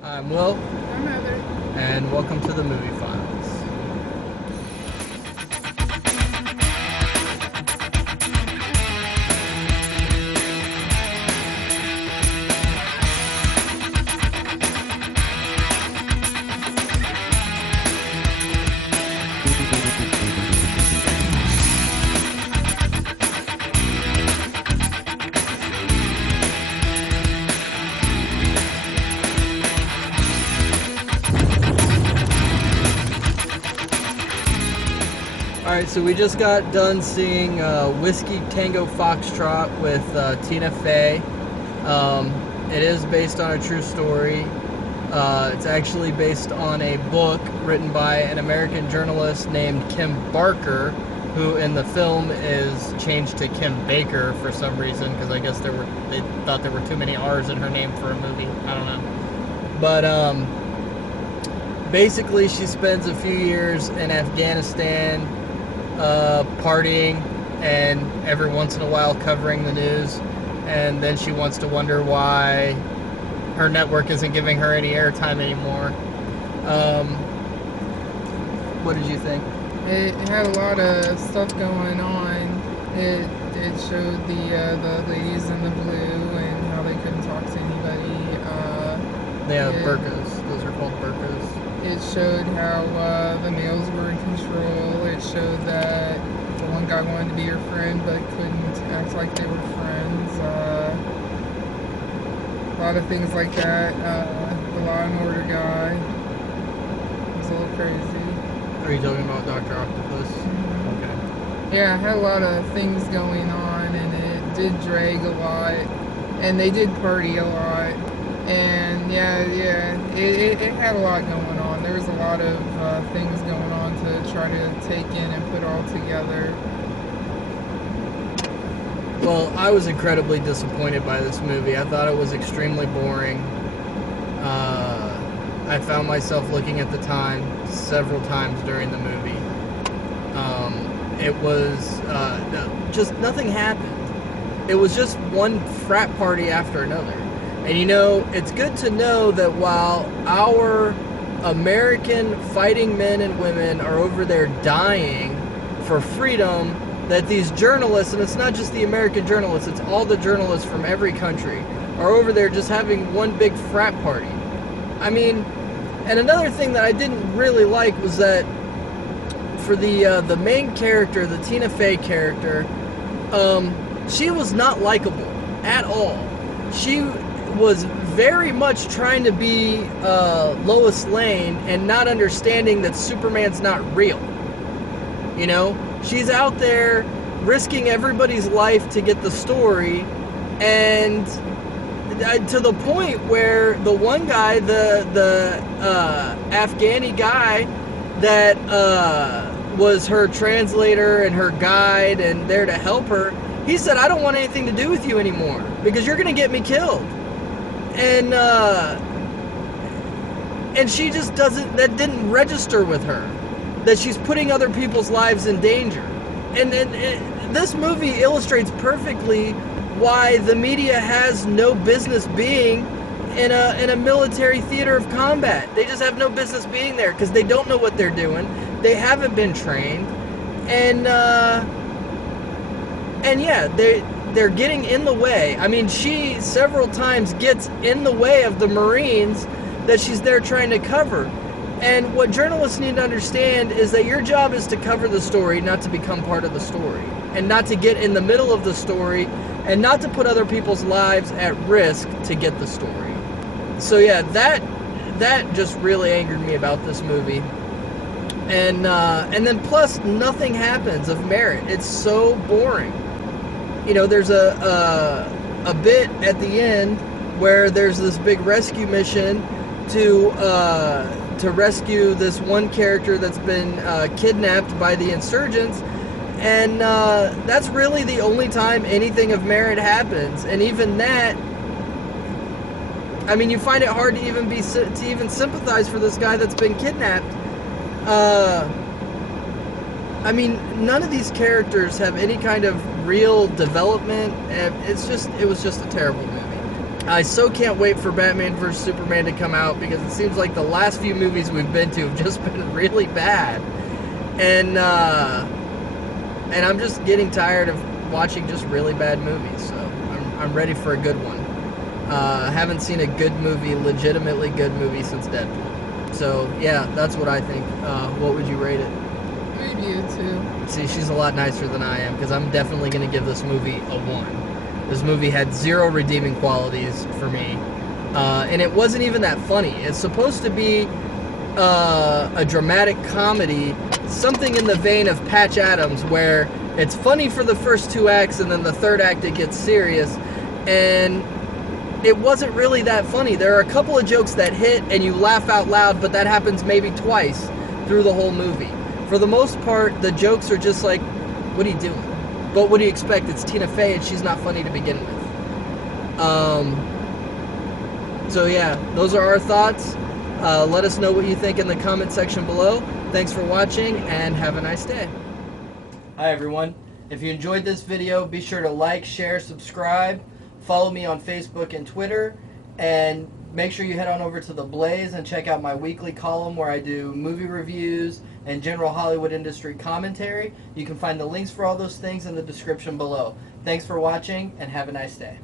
I'm Will, I'm Heather. and welcome to the Movie Files. Alright, so we just got done seeing Whiskey Tango Foxtrot with Tina Fey. It is based on a true story. It's actually based on a book written by an American journalist named Kim Barker, who in the film is changed to Kim Baker for some reason, because I guess they thought there were too many R's in her name for a movie. I don't know. But basically she spends a few years in Afghanistan partying and every once in a while covering the news, and then she wants to wonder why her network isn't giving her any airtime anymore. What did you think? It had a lot of stuff going on. It showed the ladies in the blue and how they couldn't talk to anybody. They have burqas. Those are called burqas. It showed how the males were in control. It showed that the one guy wanted to be her friend but couldn't act like they were friends. A lot of things like that. The Law and Order guy was a little crazy. Are you talking about Dr. Octopus? Okay. Yeah, it had a lot of things going on, and it did drag a lot, and they did party a lot, and it had a lot going on. There was a lot of things going on to try to take in and put all together. Well, I was incredibly disappointed by this movie. I thought it was extremely boring. I found myself looking at the time several times during the movie. It was just nothing happened. It was just one frat party after another. And you know, it's good to know that while our American fighting men and women are over there dying for freedom, that these journalists, and it's not just the American journalists, it's all the journalists from every country, are over there just having one big frat party. I mean, and another thing that I didn't really like was that for the main character, the Tina Fey character, she was not likable at all. She was very much trying to be Lois Lane and not understanding that Superman's not real. You know, she's out there risking everybody's life to get the story, and to the point where the one guy, the Afghani guy that was her translator and her guide and there to help her, he said, "I don't want anything to do with you anymore because you're gonna get me killed." And she just doesn't, that didn't register with her, that she's putting other people's lives in danger. And this movie illustrates perfectly why the media has no business being in a military theater of combat. They just have no business being there because they don't know what they're doing. They haven't been trained, and yeah, they're getting in the way. I mean, she several times gets in the way of the Marines that she's there trying to cover. And what journalists need to understand is that your job is to cover the story, not to become part of the story, and not to get in the middle of the story, and not to put other people's lives at risk to get the story. So yeah, that just really angered me about this movie. And then plus nothing happens of merit. It's so boring. You know, there's a bit at the end where there's this big rescue mission to rescue this one character that's been kidnapped by the insurgents, and that's really the only time anything of merit happens. And even that, I mean, you find it hard to even sympathize for this guy that's been kidnapped. I mean, none of these characters have any kind of real development. It was just a terrible movie. I so can't wait for Batman vs. Superman to come out, because it seems like the last few movies we've been to have just been really bad. And I'm just getting tired of watching just really bad movies, so I'm ready for a good one. I haven't seen a good movie, legitimately good movie, since Deadpool. So, yeah, that's what I think. What would you rate it? Maybe a 2. See, she's a lot nicer than I am, because I'm definitely going to give this movie a 1. This movie had 0 redeeming qualities for me. And it wasn't even that funny. It's supposed to be a dramatic comedy, something in the vein of Patch Adams, where it's funny for the first 2 acts, and then the 3rd act it gets serious. And it wasn't really that funny. There are a couple of jokes that hit and you laugh out loud, but that happens maybe twice through the whole movie. For the most part, the jokes are just like, what are you doing? But what do you expect? It's Tina Fey and she's not funny to begin with. So yeah, those are our thoughts. Let us know what you think in the comment section below. Thanks for watching and have a nice day. Hi everyone. If you enjoyed this video, be sure to like, share, subscribe. Follow me on Facebook and Twitter, and make sure you head on over to TheBlaze and check out my weekly column where I do movie reviews and general Hollywood industry commentary. You can find the links for all those things in the description below. Thanks for watching, and have a nice day.